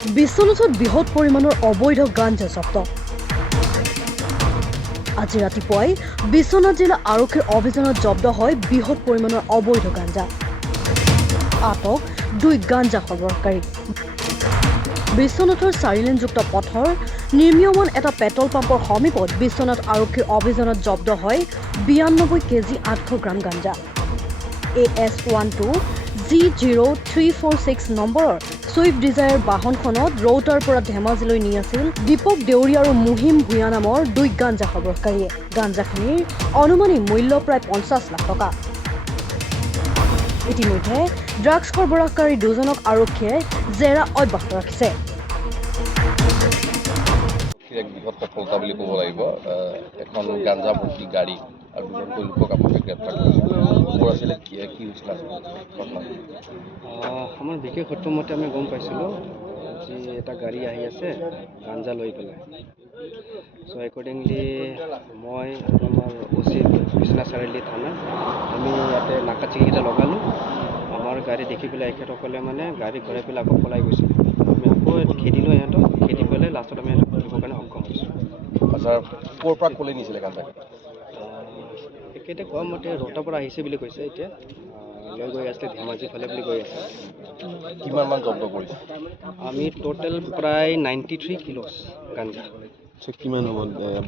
বিশ্বনাথত বৃহৎ পৰিমাণৰ অবৈধ গাঞ্জা জব্দ। আজি ৰাতিপুৱাই বিশ্বনাথ জিলা আৰক্ষীৰ অভিযানত জব্দ হয় বৃহৎ পৰিমাণৰ অবৈধ গাঞ্জা। আটক 2 গাঞ্জা সৰবৰাহকাৰী। বিশ্বনাথৰ 4-লেনযুক্ত পথৰ নিৰ্মীয়মান এটা পেট্ৰল পাম্পৰ সমীপত বিশ্বনাথ আৰক্ষীৰ অভিযানত জব্দ হয় 92 কেজি 800 গ্ৰাম গাঞ্জা। AS12G0346 নম্বৰৰ সুইফ্ট ডিজায়াৰ বাহনখনত ৰৌতাৰ পৰা ধেমাজিলৈ নি আছিল দীপক দেউৰী আৰু মুহিম ভূঞা নামৰ 2 গাঞ্জা সৰবৰাহকাৰীয়ে। গাঞ্জাখিনিৰ অনুমানিক মূল্য প্ৰায় 50 লাখ টকা। ইতিমধ্যে ড্ৰাগছ সৰবৰাহকাৰী 2জনক আৰক্ষীয়ে জেৰা অব্যাহত ৰাখিছে। বৃহৎ সফলতা বুলি ক'ব লাগিব। এখন গাঞ্জা ভৰ্তি গাড়ী আৰু 2জনকৈ লোকক আপোনালোকে গ্ৰেপ্তাৰ কৰিছে। ক'ৰ আছিলে কি হৈছিলে আমাৰ বিশেষ সূত্ৰমতে আমি গম পাইছিলোঁ যে এটা গাড়ী আহি আছে গাঞ্জা লৈ পেলাই। চ' একৰ্ডিংলি মই আৰু আমাৰ OC বিশ্বনাথ চাৰিআলি থানা আমি ইয়াতে নাকাচিকেইটা লগালোঁ। আমাৰ গাড়ী দেখি পেলাই এখেতসকলে মানে গাড়ী ঘূৰাই পেলাই আকৌ পলাই গৈছিল। আমি আকৌ খেদিলোঁ সিহঁতক, খেদি পেলাই লাষ্টত আমি সিহঁতক ধৰিবৰ কাৰণে সক্ষম হৈছোঁ। আচ্ছা, ক'ৰ পৰা ক'লৈ নিছিলে গাঞ্জা? একেইটা কোৱা মতে ৰৌতাৰ পৰা আহিছে বুলি কৈছে। এতিয়া লৈ গৈ আছিলে ধেমাজি ফালে বুলি কৈ আছে। কিমানমান জব্দ কৰিছে? আমি টোটেল প্ৰায় 93 কিলোছ গাঞ্জা। কিমান হ'ব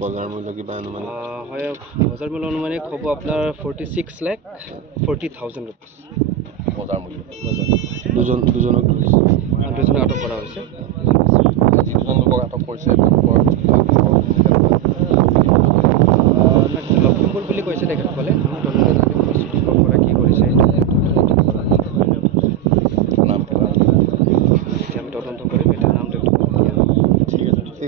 বজাৰ মূল্য কিবা অনুমান? হয়, বজাৰ মূল্য অনুমানিক হ'ব আপোনাৰ 46,40,000 ৰুপিজ বজাৰ মূল্য। দুজনক আটক কৰা হৈছে। আজি 2জন লোকক আটক কৰিছে। লখিমপুৰ বুলি কৈছে তেখেতসকলে। আমি তদন্ত দাবী কৰিছোঁ ক'ৰ পৰা কি কৰিছে নামটো এতিয়া আমি তদন্ত কৰিম। এতিয়া নামটো ঠিক আছে, ঠিক আছে।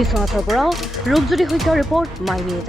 বিশ্বনাথৰ পৰা ৰূপজ্যোতি শইকীয়াৰ ৰিপৰ্ট মাই নিউজ।